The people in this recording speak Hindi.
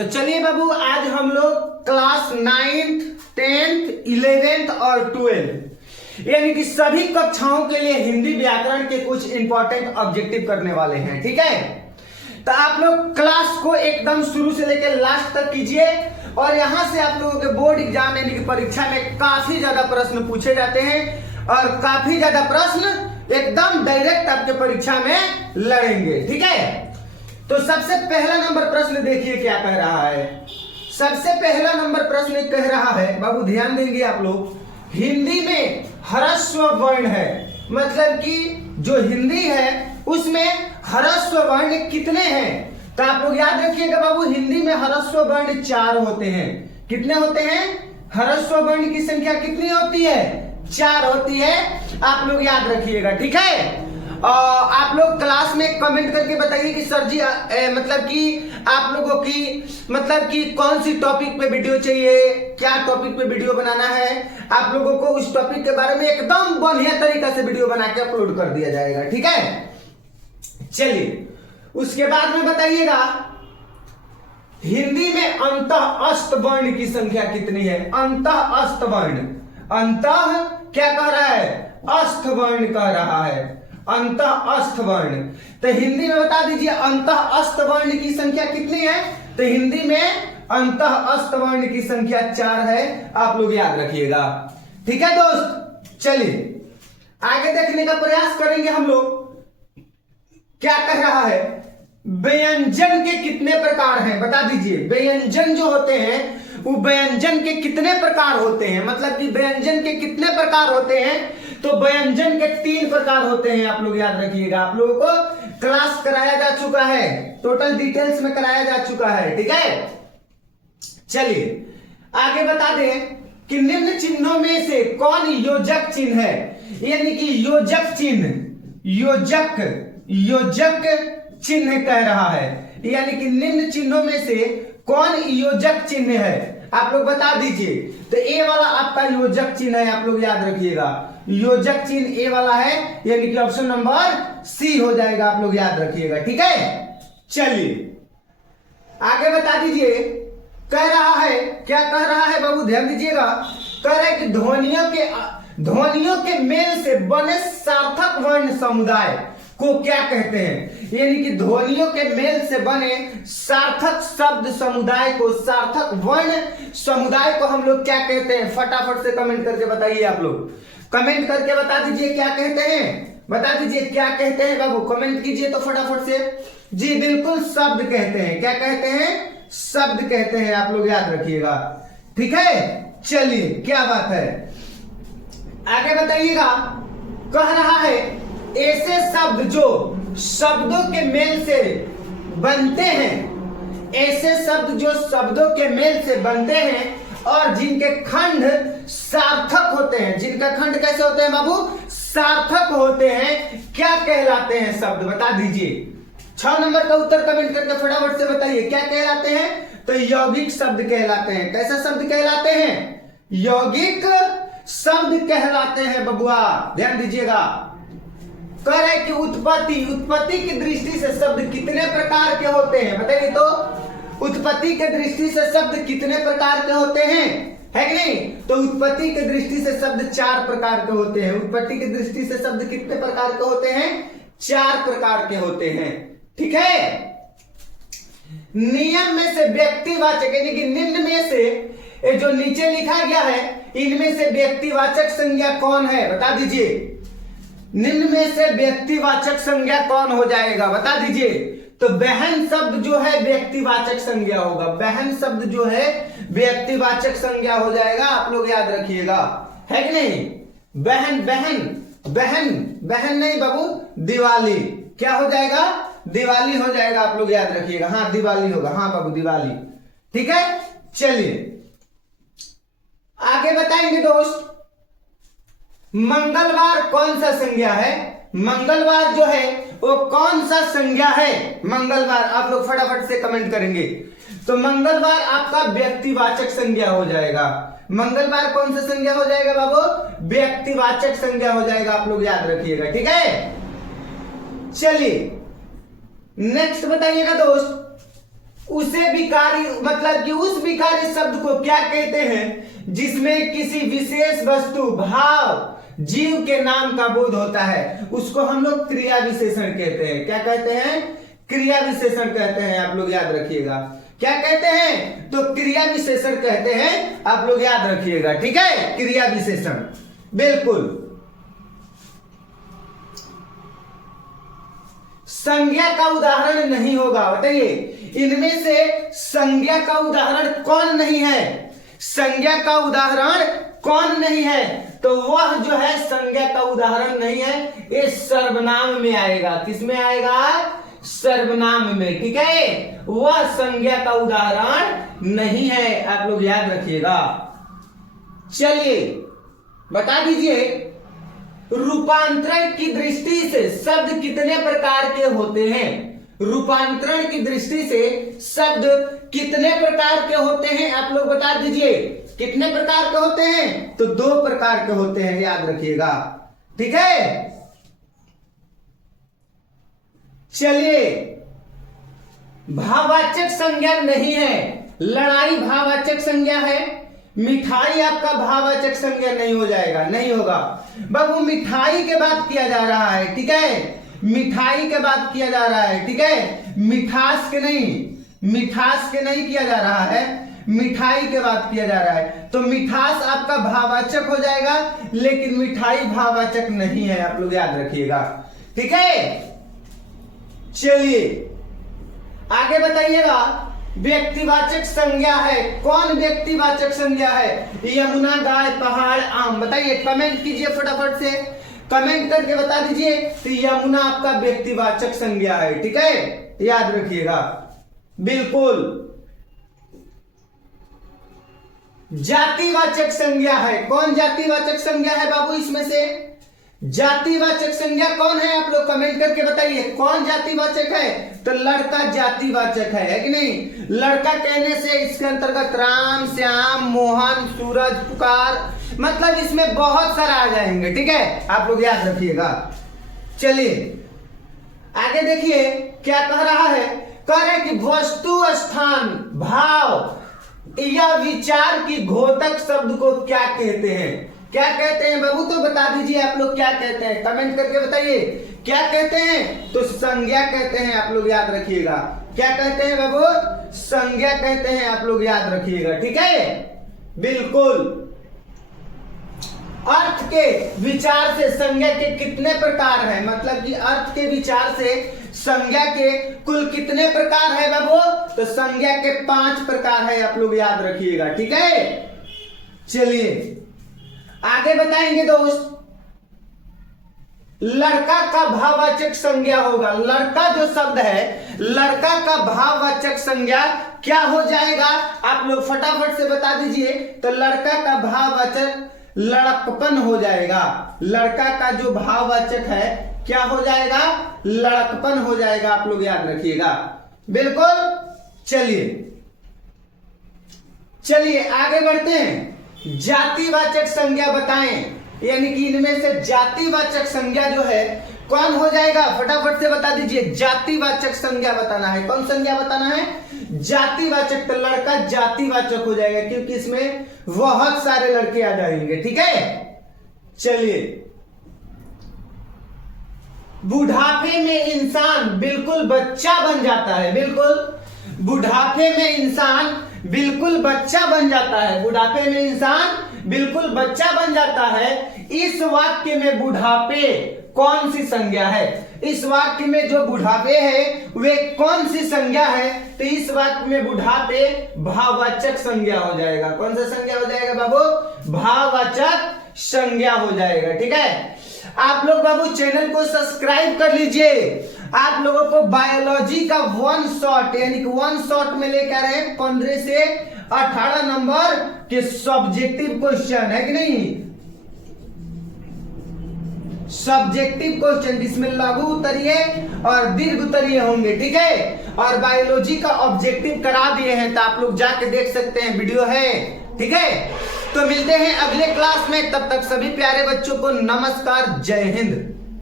तो चलिए बाबू, आज हम लोग क्लास 9th, 10th, 11th और 12th यानी कि सभी कक्षाओं के लिए हिंदी व्याकरण के कुछ इंपॉर्टेंट ऑब्जेक्टिव करने वाले हैं। ठीक है, तो आप लोग क्लास को एकदम शुरू से लेकर लास्ट तक कीजिए और यहां से आप लोगों के बोर्ड एग्जाम यानी कि परीक्षा में काफी ज्यादा प्रश्न पूछे जाते हैं और काफी ज्यादा प्रश्न एकदम डायरेक्ट आपके परीक्षा में लड़ेंगे। ठीक है, तो सबसे पहला नंबर प्रश्न देखिए क्या कह रहा है। सबसे पहला नंबर प्रश्न कह रहा है, बाबू ध्यान देंगे आप लोग, हिंदी में ह्रस्व वर्ण है, मतलब कि जो हिंदी है उसमें ह्रस्व वर्ण कितने हैं। तो आप लोग याद रखिएगा बाबू, हिंदी में ह्रस्व वर्ण 4 होते हैं। कितने होते हैं? ह्रस्व वर्ण की संख्या कितनी होती है? 4 होती है। आप लोग याद रखिएगा। ठीक है, आप लोग क्लास में कमेंट करके बताइए कि सर जी मतलब कि आप लोगों की मतलब कि कौन सी टॉपिक पे वीडियो चाहिए, क्या टॉपिक पे वीडियो बनाना है। आप लोगों को उस टॉपिक के बारे में एकदम बढ़िया तरीका से वीडियो बना के अपलोड कर दिया जाएगा। ठीक है, चलिए उसके बाद में बताइएगा हिंदी में अंतः अस्त वर्ण की संख्या कितनी है। अंतः अस्त वर्ण, अंतः क्या कह रहा है? अस्त वर्ण कह रहा है, अंतः अस्त वर्ण। तो हिंदी में बता दीजिए अंतः अस्त वर्ण की संख्या कितनी है। तो हिंदी में अंतः अस्त वर्ण की संख्या 4 है। आप लोग याद रखिएगा। ठीक है दोस्त, चलिए आगे देखने का प्रयास करेंगे हम लोग। क्या कह रहा है? व्यंजन के कितने प्रकार हैं, बता दीजिए। व्यंजन जो होते हैं वो व्यंजन के कितने प्रकार होते हैं, मतलब कि व्यंजन के कितने प्रकार होते हैं। तो व्यंजन के 3 प्रकार होते हैं। आप लोग याद रखिएगा, आप लोगों को क्लास कराया जा चुका है, टोटल डिटेल्स में कराया जा चुका है। ठीक है, चलिए आगे बता दें कि निम्न चिन्हों में से कौन योजक चिन्ह है, यानी कि योजक चिन्ह, योजक चिन्ह कह रहा है, यानी कि निम्न चिन्हों में से कौन योजक चिन्ह है। आप लोग बता दीजिए। तो ए वाला आपका योजक चिन्ह है। आप लोग याद रखिएगा, योजक चिन्ह ए वाला है, यानी कि ऑप्शन नंबर सी हो जाएगा। आप लोग याद रखिएगा। ठीक है, चलिए आगे बता दीजिए। कह रहा है, क्या कह रहा है बाबू, ध्यान दीजिएगा। कह रहा है कि ध्वनियों के मेल से बने सार्थक वर्ण समुदाय को क्या कहते हैं, यानी कि ध्वनियों के मेल से बने सार्थक शब्द समुदाय को, सार्थक वर्ण समुदाय को हम लोग क्या कहते हैं। फटाफट से कमेंट करके बताइए। आप लोग कमेंट करके बता दीजिए क्या कहते हैं, बता दीजिए क्या कहते हैं बाबू, कमेंट कीजिए तो फटाफट से। जी बिल्कुल, शब्द कहते हैं। क्या कहते हैं? शब्द कहते हैं। आप लोग याद रखिएगा। ठीक है, चलिए क्या बात है, आगे बताइएगा। कह रहा है ऐसे शब्द जो शब्दों के मेल से बनते हैं, ऐसे शब्द जो शब्दों के मेल से बनते हैं और जिनके खंड सार्थक होते हैं, जिनका खंड कैसे होते हैं बाबू? सार्थक होते हैं, क्या कहलाते हैं शब्द, बता दीजिए। 6 नंबर का उत्तर कमेंट करके फटाफट से बताइए क्या कहलाते हैं। तो यौगिक शब्द कहलाते हैं। कैसा शब्द कहलाते हैं? यौगिक शब्द कहलाते हैं बबुआ, ध्यान दीजिएगा। कह रहे कि उत्पत्ति की दृष्टि से शब्द कितने प्रकार के होते हैं, बताइए तो। उत्पत्ति के दृष्टि से शब्द कितने प्रकार के होते हैं, है कि नहीं? तो उत्पत्ति के दृष्टि से शब्द 4 प्रकार के होते हैं। उत्पत्ति की दृष्टि से शब्द कितने प्रकार के होते हैं? 4 प्रकार के होते हैं। ठीक है, नियम में से व्यक्तिवाचक, यानी कि निम्न में से जो नीचे लिखा गया है इनमें से व्यक्तिवाचक संज्ञा कौन है, बता दीजिए। निम्न में से व्यक्तिवाचक संज्ञा कौन हो जाएगा, बता दीजिए। तो बहन शब्द जो है व्यक्तिवाचक संज्ञा होगा। बहन शब्द जो है व्यक्तिवाचक संज्ञा हो जाएगा। आप लोग याद रखिएगा, है कि नहीं? बहन बहन बहन बहन नहीं बाबू, दिवाली क्या हो जाएगा? दिवाली हो जाएगा। आप लोग याद रखिएगा। हाँ दिवाली होगा, हाँ बाबू दिवाली। ठीक है, चलिए आगे बताएंगे दोस्त। मंगलवार कौन सा संज्ञा है? मंगलवार जो है वो कौन सा संज्ञा है? मंगलवार, आप लोग फटाफट से कमेंट करेंगे। तो मंगलवार आपका व्यक्तिवाचक संज्ञा हो जाएगा। मंगलवार कौन सा संज्ञा हो जाएगा बाबू? व्यक्तिवाचक संज्ञा हो जाएगा। आप लोग याद रखिएगा। ठीक है, चलिए नेक्स्ट बताइएगा दोस्त। उसे विकारी मतलब कि उस विकारी शब्द को क्या कहते हैं जिसमें किसी विशेष वस्तु भाव जीव के नाम का बोध होता है, उसको हम लोग क्रिया विशेषण कहते हैं। क्या कहते हैं? क्रिया विशेषण कहते हैं। आप लोग याद रखिएगा क्या कहते हैं, तो क्रिया विशेषण कहते हैं, आप लोग याद रखिएगा। ठीक है, क्रिया विशेषण बिल्कुल। संज्ञा का उदाहरण नहीं होगा, बताइए इनमें से संज्ञा का उदाहरण कौन नहीं है? संज्ञा का उदाहरण कौन नहीं है? तो वह जो है संज्ञा का उदाहरण नहीं है, ये सर्वनाम में आएगा। किस में आएगा? सर्वनाम में। ठीक है, वह संज्ञा का उदाहरण नहीं है, आप लोग याद रखिएगा। चलिए बता दीजिए, रूपांतरण की दृष्टि से शब्द कितने प्रकार के होते हैं? रूपांतरण की दृष्टि से शब्द कितने प्रकार के होते हैं, आप लोग बता दीजिए। कितने प्रकार के होते हैं? तो 2 प्रकार के होते हैं, याद रखिएगा। ठीक है, चलिए भाववाचक संज्ञा नहीं है, लड़ाई भाववाचक संज्ञा है, मिठाई आपका भाववाचक संज्ञा नहीं हो जाएगा, नहीं होगा। बाबू मिठाई के बात किया जा रहा है, ठीक है, मिठाई के बात किया जा रहा है। ठीक है, मिठास के नहीं, मिठास के नहीं किया जा रहा है, मिठाई के बात किया जा रहा है। तो मिठास आपका भाववाचक हो जाएगा, लेकिन मिठाई भाववाचक नहीं है, आप लोग याद रखिएगा। ठीक है, चलिए आगे बताइएगा। व्यक्तिवाचक संज्ञा है, कौन व्यक्तिवाचक संज्ञा है? यमुना, गाय, पहाड़, आम। बताइए, कमेंट कीजिए फटाफट से, कमेंट करके बता दीजिए। तो यमुना आपका व्यक्तिवाचक संज्ञा है। ठीक है, याद रखिएगा बिल्कुल। जातिवाचक संज्ञा है, कौन जातिवाचक संज्ञा है बाबू इसमें से? जातिवाचक संज्ञा कौन है? आप लोग कमेंट करके बताइए कौन जातिवाचक है। तो लड़का जातिवाचक है कि नहीं? लड़का कहने से इसके अंतर्गत राम, श्याम, मोहन, सूरज, पुकार, मतलब इसमें बहुत सारा आ जाएंगे। ठीक है, आप लोग याद रखिएगा। चलिए आगे देखिए क्या कह रहा है। कह रहे कि वस्तु, स्थान, भाव या विचार की घोतक शब्द को क्या कहते हैं? क्या कहते हैं बाबू? तो बता दीजिए आप लोग क्या कहते हैं, कमेंट करके बताइए क्या कहते हैं। तो संज्ञा कहते हैं, आप लोग याद रखिएगा। क्या कहते हैं बाबू? संज्ञा कहते हैं, आप लोग याद रखिएगा। ठीक है, बिल्कुल। अर्थ के विचार से संज्ञा के कितने प्रकार हैं? मतलब कि अर्थ के विचार से संज्ञा के कुल कितने प्रकार है बाबू? तो संज्ञा के 5 प्रकार है, आप लोग याद रखिएगा। ठीक है, चलिए आगे बताएंगे दोस्त। लड़का का भाववाचक संज्ञा होगा, लड़का जो शब्द है, लड़का का भाववाचक संज्ञा क्या हो जाएगा? आप लोग फटाफट से बता दीजिए। तो लड़का का भाववाचक लड़कपन हो जाएगा। लड़का का जो भाववाचक है क्या हो जाएगा? लड़कपन हो जाएगा, आप लोग याद रखिएगा बिल्कुल। चलिए आगे बढ़ते हैं। जातिवाचक संज्ञा बताएं, यानी कि इनमें से जातिवाचक संज्ञा जो है कौन हो जाएगा? फटाफट से बता दीजिए। जातिवाचक संज्ञा बताना है, कौन संज्ञा बताना है? जातिवाचक। तो लड़का जातिवाचक हो जाएगा, क्योंकि इसमें बहुत सारे लड़के आ जाएंगे। ठीक है, चलिए बुढ़ापे में इंसान बिल्कुल बच्चा बन जाता है। बिल्कुल, बुढ़ापे में इंसान बिल्कुल बच्चा बन जाता है। बुढ़ापे में इंसान बिल्कुल बच्चा बन जाता है। इस वाक्य में बुढ़ापे कौन सी संज्ञा है? इस वाक्य में जो बुढ़ापे है वे कौन सी संज्ञा है? तो इस वाक्य में बुढ़ापे भाववाचक संज्ञा हो जाएगा। कौन सा संज्ञा हो जाएगा बाबू? भाववाचक संज्ञा हो जाएगा। ठीक है, आप लोग बाबू चैनल को सब्सक्राइब कर लीजिए। आप लोगों को बायोलॉजी का 1 शॉट, यानी कि 1 शॉट में लेकर आ रहे हैं 15 से 18 नंबर के सब्जेक्टिव क्वेश्चन, है कि नहीं? सब्जेक्टिव क्वेश्चन जिसमें लघु उत्तरीय और दीर्घ उत्तरीय होंगे। ठीक है, और बायोलॉजी का ऑब्जेक्टिव करा दिए हैं, तो आप लोग जाके देख सकते हैं, वीडियो है। ठीक है, तो मिलते हैं अगले क्लास में, तब तक सभी प्यारे बच्चों को नमस्कार, जय हिंद।